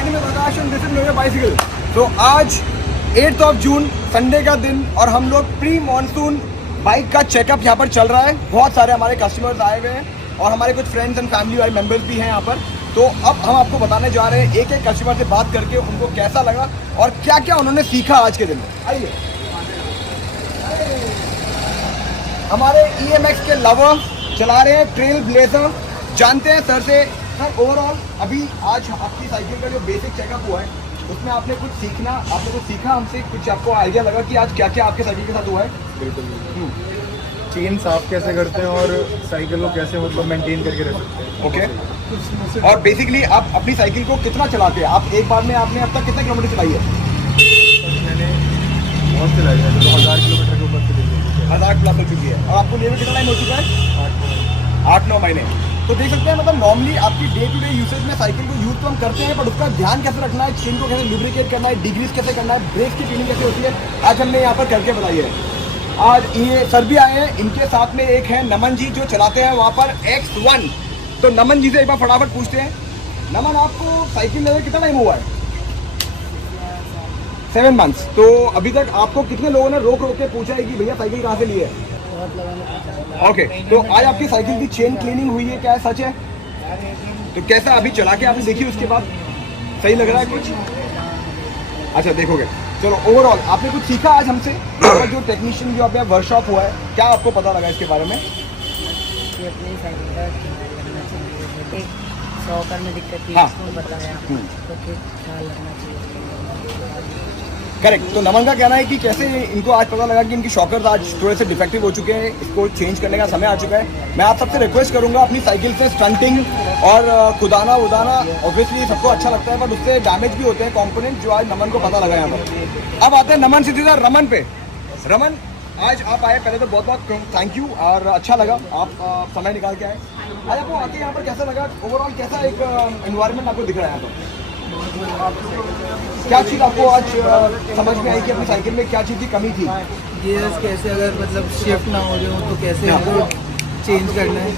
My name is Akash and this is मेरा bicycle. तो आज 8th ऑफ जून संडे का दिन और हम लोग प्री मॉनसून बाइक का चेकअप यहाँ पर चल रहा है। बहुत सारे हमारे कस्टमर्स आए हुए हैं और हमारे कुछ फ्रेंड्स एंड फैमिली वाले मेंबर्स भी हैं यहाँ पर। तो अब हम आपको बताने जा रहे हैं एक एक कस्टमर से बात करके उनको कैसा लगा और क्या क्या उन्होंने सीखा आज के दिन में। आइए, हमारे EMX के लवर चला रहे हैं ट्रेल ब्लेजर। जानते हैं सर से। सर ओवरऑल अभी आज आपकी साइकिल का जो बेसिक चेकअप हुआ है उसमें आपने कुछ सीखा हमसे, कुछ आपको आइडिया लगा कि आज क्या क्या आपके साइकिल के साथ हुआ है? बिल्कुल। चेन साफ कैसे करते हैं और साइकिल को कैसे मतलब मेंटेन करके रख सकते हैं। ओके। और बेसिकली आप अपनी साइकिल को कितना चलाते हैं? आप एक बार में आपने अब तक कितने किलोमीटर चलाई है? मैंने बहुत चलाई है, तो 1000 किलोमीटर के ऊपर चली है। 1000 प्लस हो चुकी है। और आपको लिए में कितना टाइम हो चुका है? 8-9 महीने। तो देख सकते हैं मतलब नॉर्मली आपकी डे टू डे यूसेज में साइकिल को यूज तो हम करते हैं, बट उसका ध्यान कैसे रखना है, चेन को कैसे लुब्रिकेट करना है, डिग्रीज कैसे करना है, ब्रेक की ट्यूनिंग कैसे होती है, आज हमने यहाँ पर करके बताई है। आज ये सर भी आए हैं, इनके साथ में एक है नमन जी जो चलाते हैं वहाँ पर X1। तो नमन जी से एक बार फटाफट पूछते हैं। नमन, आपको साइकिल लेने कितना टाइम हुआ है? 7 मंथ्स। तो अभी तक आपको कितने लोगों ने रोक रोक के पूछा है कि भैया साइकिल कहाँ से ली है? ओके। तो आज आपकी साइकिल की चेन क्लीनिंग हुई है, क्या है, सच है? तो कैसा अभी चला के आपने देखी उसके बाद सही लग रहा है कुछ? अच्छा, देखोगे। चलो, ओवरऑल आपने कुछ सीखा आज हमसे? और जो टेक्नीशियन जो आपका वर्कशॉप हुआ है, क्या आपको पता लगा इसके बारे में? अपनी साइकिल का करना चाहिए, शॉकर में दिक्कत थी, हाँ। उसको बताया तो ख्याल रखना चाहिए। करेक्ट। तो नमन का कहना है कि कैसे इनको आज पता लगा कि इनकी शॉकर्स आज थोड़े से डिफेक्टिव हो चुके हैं, इसको चेंज करने का समय आ चुका है। मैं आप सबसे रिक्वेस्ट करूंगा अपनी साइकिल से स्टंटिंग और खुदाना उदाना ऑब्वियसली सबको अच्छा लगता है, बट उससे डैमेज भी होते हैं कंपोनेंट, जो आज नमन को पता लगा यहाँ पर। अब आते हैं नमन से सीधा रमन पे। रमन, आज आप आए, पहले तो बहुत बहुत थैंक यू और अच्छा लगा आप समय निकाल के आए। आज आपको आके यहाँ पर कैसा लगा? ओवरऑल कैसा एक एनवायरनमेंट आपको दिख रहा है यहाँ पर? क्या चीज़ आपको आज समझ में आई कि अपनी साइकिल में क्या चीज़ की कमी थी? गियर्स कैसे अगर मतलब शिफ्ट ना हो रहे हो तो कैसे हमको चेंज करना है,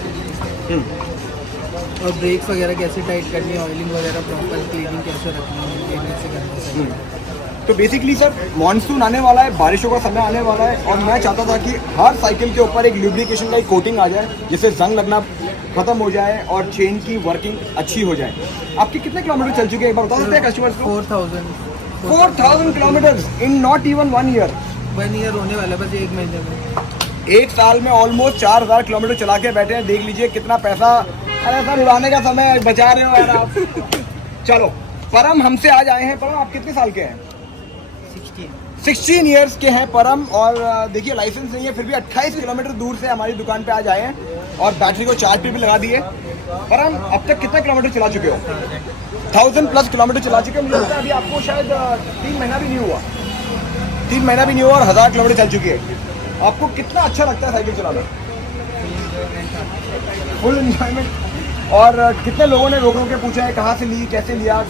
और ब्रेक्स वगैरह कैसे टाइट करनी है, ऑयलिंग वगैरह प्रॉपर क्लीनिंग कैसे रखनी है, ये कैसे करना है। तो बेसिकली सर मानसून आने वाला है, बारिशों का समय आने वाला है और मैं चाहता था कि हर साइकिल के ऊपर एक ल्यूब्रिकेशन का एक कोटिंग आ जाए जिससे जंग लगना खत्म हो जाए और चेन की वर्किंग अच्छी हो जाए। आपके कितने किलोमीटर चल चुके हैं एक बार बता सकते हैं कस्टमर्स को? 4000 kilometre in not even 1 year. 1 year होने वाला है बस 1 महीने में। एक साल में ऑलमोस्ट 4000 किलोमीटर चला के बैठे हैं। देख लीजिए कितना पैसा। अरे सर उड़ाने का समय बचा रहे हो यार आप। चलो, परम हमसे आज आए हैं। परम, आप कितने साल के हैं? 16 ईयर्स के हैं परम। और देखिए लाइसेंस नहीं है फिर भी 28 किलोमीटर दूर से हमारी दुकान पे आज आए हैं और बैटरी को चार्ज पे भी लगा दिए। परम, अब तक कितना किलोमीटर चला चुके हो? 1000 प्लस किलोमीटर चला चुके हैं। मुझे लगता है अभी आपको शायद 3 महीना भी नहीं हुआ। 3 महीना भी नहीं हुआ और 1000 किलोमीटर चल चुकी है। आपको कितना अच्छा लगता है साइकिल चलाना? Full enjoyment. और कितने लोगों ने रोक रोक के पूछा है कहाँ से ली, कैसे लिया?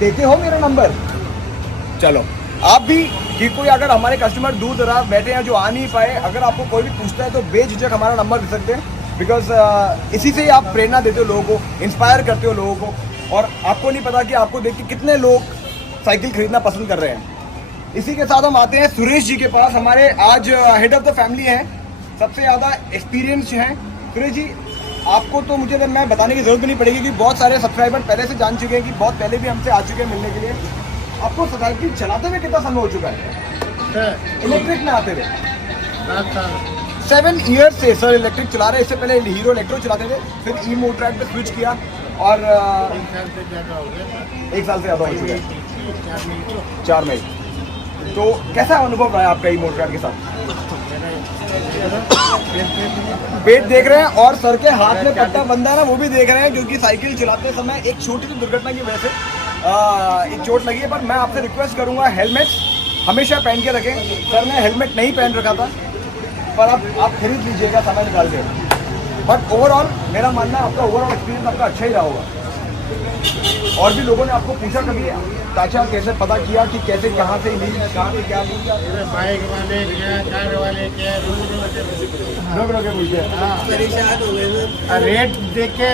देते हो मेरा नंबर? चलो, आप भी कि कोई अगर हमारे कस्टमर दूर दराज बैठे हैं जो आ नहीं पाए, अगर आपको कोई भी पूछता है तो बेझिझक हमारा नंबर दे सकते हैं। बिकॉज इसी से ही आप प्रेरणा देते हो लोगों को, इंस्पायर करते हो लोगों को, और आपको नहीं पता कि आपको देख के कितने लोग साइकिल खरीदना पसंद कर रहे हैं। इसी के साथ हम आते हैं सुरेश जी के पास। हमारे आज हेड ऑफ द फैमिली हैं, सबसे ज़्यादा एक्सपीरियंस हैं। सुरेश जी, आपको तो मुझे मैं बताने की जरूरत भी नहीं पड़ेगी कि बहुत सारे सब्सक्राइबर पहले से जान चुके हैं कि बहुत पहले भी हमसे आ चुके हैं मिलने के लिए। आपको साइकिल चलाते हुए कितना समय हो चुका है? इलेक्ट्रिक में आते हुए 7 ईयर्स से सर इलेक्ट्रिक चला रहे हैं। इससे पहले हीरो इलेक्ट्रो चलाते थे, फिर ई मोटरैक पे स्विच किया और 1 साल से ज़्यादा हो चुका है, 4 महीने। तो कैसा अनुभव रहा है आपका ई मोटरैक के साथ? पेट देख रहे हैं और सर के हाथ में पट्टा बंधा है ना, वो भी देख रहे हैं क्योंकि साइकिल चलाते समय एक छोटी सी दुर्घटना की वजह से एक चोट लगी है। पर मैं आपसे रिक्वेस्ट करूंगा हेलमेट हमेशा पहन के रखें। सर ने हेलमेट नहीं पहन रखा था, पर अब आप खरीद लीजिएगा समय निकाल के। बट ओवरऑल मेरा मानना है आपका ओवरऑल एक्सपीरियंस आपका अच्छा ही रहा होगा। और भी लोगों ने आपको पूछा कभी चाचा कैसे पता किया कि कैसे कहाँ से ली, कहाँ से क्या ली? बाइक वाले क्या, कार वाले क्या, रोक रोके पूछे। परेशान हो गए। रेट देख के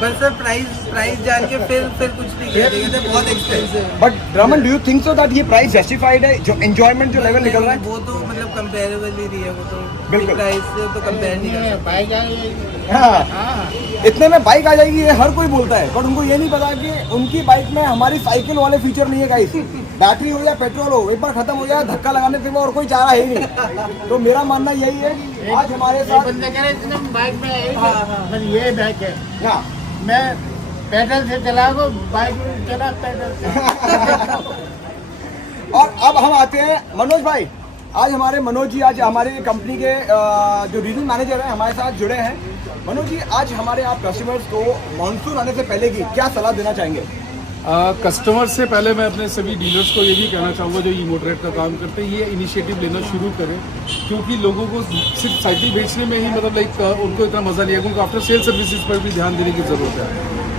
पर सर प्राइस जान के फिर कुछ नहीं कहते, कहते बहुत एक्सपेंसिव है। But Raman, do you think so that ये प्राइस जस्टिफाइड है? जो एंजॉयमेंट जो लेवल निकल रहा है वो तो मतलब कंपेरेबल ही नहीं है, वो तो बिल्कुल। प्राइस से तो कंपेयर नहीं कर सकते। हाँ, इतने में बाइक आ जाएगी ये हर कोई बोलता है, बट उनको ये नहीं पता कि उनकी बाइक में हमारी साइकिल वाले फीचर नहीं है गाइस। बैटरी हो या पेट्रोल हो, एक बार खत्म हो जाए धक्का लगाने से और कोई चारा है ही नहीं। तो मेरा मानना यही है कि आज हमारे साथ बाइक में हाँ। ये बाइक है, हाँ, मैं पैदल से चला को बाइक में चला पैदल से। और अब हम आते हैं मनोज भाई। आज हमारे मनोज जी, आज हमारे कंपनी के जो रीजनल मैनेजर हैं हमारे साथ जुड़े हैं। मनोज जी, आज हमारे आप कस्टमर्स को मानसून आने से पहले की क्या सलाह देना चाहेंगे? कस्टमर से पहले मैं अपने सभी डीलर्स को ये भी कहना चाहूँगा जो ई-मोटरेट का काम करते हैं, ये इनिशिएटिव लेना शुरू करें, क्योंकि लोगों को सिर्फ साइकिल बेचने में ही मतलब लाइक उनको इतना मज़ा नहीं है, उनको आफ्टर सेल सर्विसेज पर भी ध्यान देने की ज़रूरत है।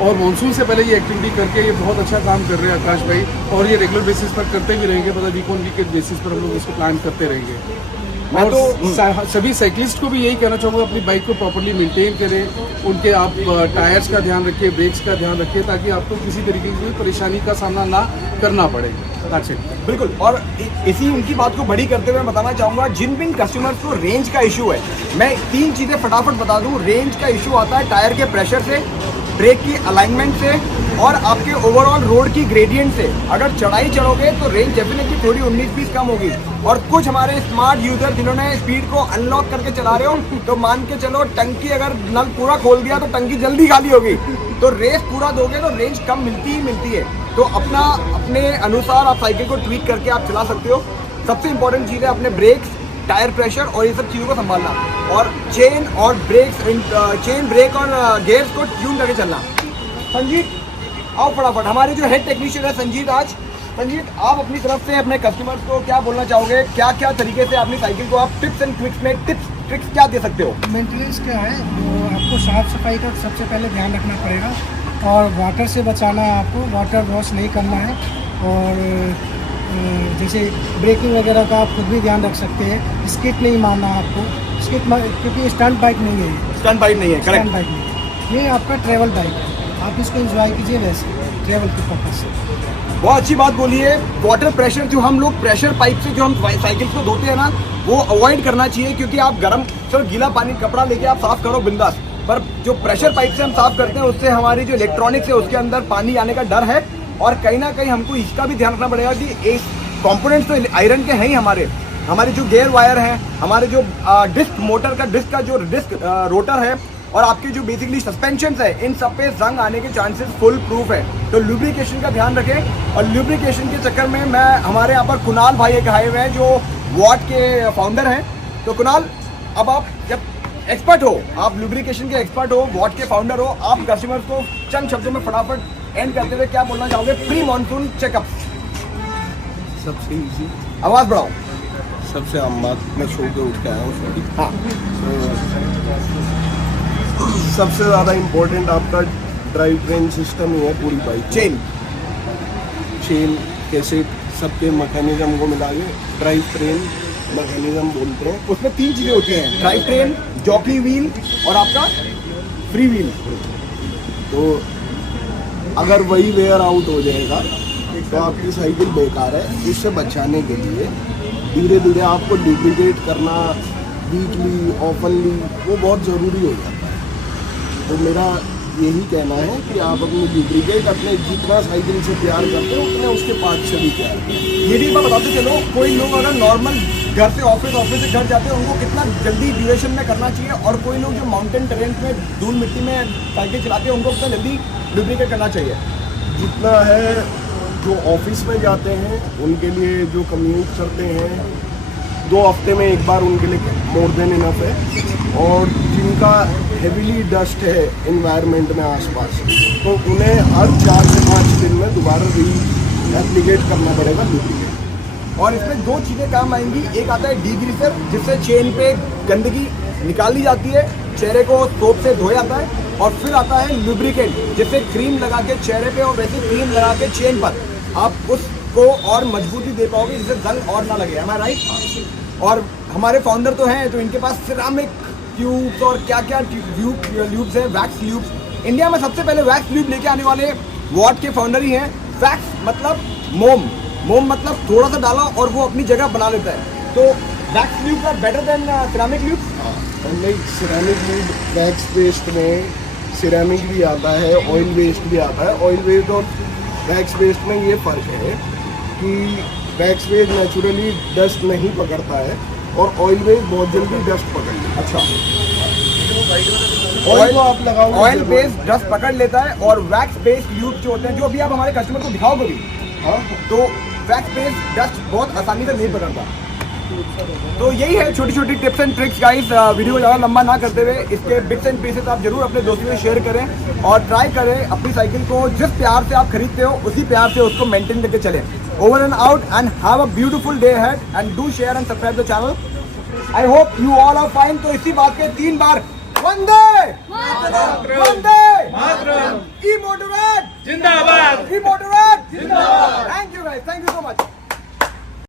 और मानसून से पहले ये एक्टिविटी करके ये बहुत अच्छा काम कर रहे हैं आकाश भाई, और ये रेगुलर बेसिस पर करते भी रहेंगे, मतलब वीक ऑन वीकेंड बेसिस पर हम लोग इसको प्लान करते रहेंगे। मैं और तो सभी साइकिलिस्ट को भी यही कहना चाहूँगा, अपनी बाइक को प्रॉपर्ली मेंटेन करें, उनके आप टायर्स का ध्यान रखिए, ब्रेक्स का ध्यान रखिए, ताकि आपको किसी तरीके की परेशानी का सामना ना करना पड़े। That's it. बिल्कुल। और इसी उनकी बात को बड़ी करते हुए बताना चाहूँगा, जिन भी कस्टमर्स को रेंज का इशू है, मैं 3 चीज़ें फटाफट बता दूँ। रेंज का इशू आता है टायर के प्रेशर से, ब्रेक की अलाइनमेंट से और आपके ओवरऑल रोड की ग्रेडियंट से। अगर चढ़ाई चढ़ोगे तो रेंज डेफिनेटली थोड़ी 19-20 कम होगी। और कुछ हमारे स्मार्ट यूजर जिन्होंने स्पीड को अनलॉक करके चला रहे हो, तो मान के चलो टंकी अगर नल पूरा खोल दिया तो टंकी जल्दी खाली होगी। तो रेस पूरा दोगे तो रेंज कम मिलती ही मिलती है। तो अपने अनुसार आप साइकिल को ट्वीक करके आप चला सकते हो। सबसे इंपॉर्टेंट चीज़ है अपने ब्रेक्स, टायर प्रेशर और ये सब चीज़ों को संभालना, और चेन और ब्रेक्स, चेन ब्रेक और गियर्स को ट्यून करके चलना। संजीत आओ फटाफट, हमारे जो हेड टेक्नीशियन है संजीत आज। संजीत, आप अपनी तरफ से अपने कस्टमर्स को क्या बोलना चाहोगे? क्या क्या तरीके से अपनी साइकिल को आप टिप्स एंड ट्रिक्स में ट्रिक्स क्या दे सकते हो? मेंटेनेंस क्या है, तो आपको साफ़ सफाई का सबसे पहले ध्यान रखना पड़ेगा, और वाटर से बचाना है आपको, वाटर वॉश नहीं करना है। और जैसे ब्रेकिंग वगैरह का आप खुद भी ध्यान रख सकते हैं। स्किट नहीं मारना आपको, स्किट क्योंकि स्टंट बाइक नहीं है ये, स्टंट बाइक नहीं है, स्टंट करेक्ट। बाइक नहीं, ये आपका ट्रैवल बाइक है, आप इसको एंजॉय कीजिए वैसे ट्रैवल के पर्पज से। बहुत अच्छी बात बोली है। वाटर प्रेशर, जो हम लोग प्रेशर पाइप से जो हम साइकिल को धोते हैं ना, वो अवॉइड करना चाहिए, क्योंकि आप गर्म चलो गीला पानी कपड़ा लेके आप साफ करो बिंदास, पर जो प्रेशर पाइप से हम साफ करते हैं उससे हमारी जो इलेक्ट्रॉनिक्स है उसके अंदर पानी आने का डर है। और कहीं ना कहीं हमको इसका भी ध्यान रखना पड़ेगा कि एक कंपोनेंट्स तो आयरन के हैं ही, हमारे जो गियर वायर हैं, हमारे जो डिस्क मोटर का डिस्क का जो डिस्क रोटर है, और आपके जो बेसिकली सस्पेंशन है, इन सब पे जंग आने के चांसेस फुल प्रूफ है। तो लुब्रिकेशन का ध्यान रखें। और लुब्रिकेशन के चक्कर में मैं हमारे यहाँ पर कुणाल भाई एक आए हुए हैं जो वॉट के फाउंडर हैं। तो कुणाल, अब आप जब एक्सपर्ट हो, आप लुब्रिकेशन के एक्सपर्ट हो, वॉट के फाउंडर हो, आप कस्टमर्स को चंद शब्दों में फटाफट एंड करते हुए क्या बोलना चाहोगे प्री मानसून चेकअप? सबसे इजी, आवाज़ बढ़ाओ। सबसे आम बात, मैं सो के उठ के आया हूँ सॉरी। हाँ, सबसे ज़्यादा इम्पोर्टेंट आपका ड्राइव ट्रेन सिस्टम ही है पूरी बाइक। चेन कैसे सबके मैकेनिज्म को मिला के ड्राइव ट्रेन मैकेनिज्म बोलते हैं। उसमें 3 चीज़ें होती हैं, ड्राइव ट्रेन, जॉकी व्हील और आपका फ्री व्हील। तो अगर वही वेयर आउट हो जाएगा तो आपकी साइकिल बेकार है। इससे बचाने के लिए धीरे धीरे आपको लुब्रिकेट करना वीकली, ऑफनली, वो बहुत ज़रूरी हो जाता है। तो मेरा यही कहना है कि आप अपनी लुब्रिकेट अपने जितना साइकिल से प्यार करते हो उतने उसके पार्ट से भी प्यार करें। ये भी मैं बताते चलो, कोई लोग अगर नॉर्मल घर से ऑफिस से घर जाते हैं उनको कितना जल्दी ड्यूरेशन में करना चाहिए, और कोई लोग जो माउंटेन टेरेन में धूल मिट्टी में साइकिल चलाते हैं उनको कितना जल्दी लुब्रिकेट करना चाहिए? जितना है, जो ऑफिस में जाते हैं उनके लिए, जो कम्यूट करते हैं 2 हफ्ते में एक बार उनके लिए मोर देन इनफ है। और जिनका हेवीली डस्ट है इन्वायरमेंट में आसपास, तो उन्हें हर 4 से 5 दिन में दोबारा एप्लीकेट करना पड़ेगा लुब्रिकेट। और इसमें 2 चीज़ें काम आएंगी। एक आता है डीग्रीसर, जिससे चेन पे गंदगी निकाल दी जाती है, चेहरे को सोप से धोया जाता है। और फिर आता है लुब्रिकेंट, जिससे क्रीम लगा के चेहरे पे और वैसे क्रीम लगा के चेन पर आप उसको और मजबूती दे पाओगे, जिससे जंग और ना लगे। हमारा राइट। और हमारे फाउंडर तो हैं, तो इनके पास सिरामिक ट्यूब्स और क्या क्या ल्यूब्स है, वैक्स ल्यूब्स, इंडिया में सबसे पहले वैक्स ट्यूब लेके आने वाले वॉट के फाउंडर ही हैं। वैक्स मतलब मोम, मोम मतलब थोड़ा सा डाला और वो अपनी जगह बना लेता है। तो वैक्स ट्यूब का बेटर देन सिरेमिक ट्यूब। नहीं, सिरेमिक ट्यूब वैक्स पेस्ट में सिरेमिक भी आता है, ऑयल वेस्ट भी आता है। ऑयल वेस्ट और वैक्स वेस्ट में ये फ़र्क है कि वैक्स वेस्ट नेचुरली डस्ट नहीं पकड़ता है और ऑयल वेस्ट बहुत जल्दी डस्ट पकड़ लेता है। अच्छा, ऑयल आप लगाओगे, ऑयल बेस्ड डस्ट पकड़ लेता है और वैक्स बेस्ड ट्यूब जो होते हैं, जो अभी आप हमारे कस्टमर को दिखाओगे भी, हाँ, तो वैक्स बेस्ड डस्ट बहुत आसानी से नहीं पकड़ता। तो यही है छोटी छोटी tips and tricks guys. Video को ज़्यादा लंबा ना करते हुए इसके बिट्स एंड पीसेस आप जरूर अपने दोस्तों में शेयर करें और ट्राई करें अपनी साइकिल को जिस प्यार से आप खरीदते हो उसी प्यार से उसको मेंटेन करके चलें। Over and out and have a beautiful day ahead and do share and subscribe the channel. I hope you all are fine. तो इसी बात के 3 बार वंदे वंदे ई मोटोरेट जिंदाबाद, ई मोटोरेट जिंदाबाद। Thank you guys, thank you so much.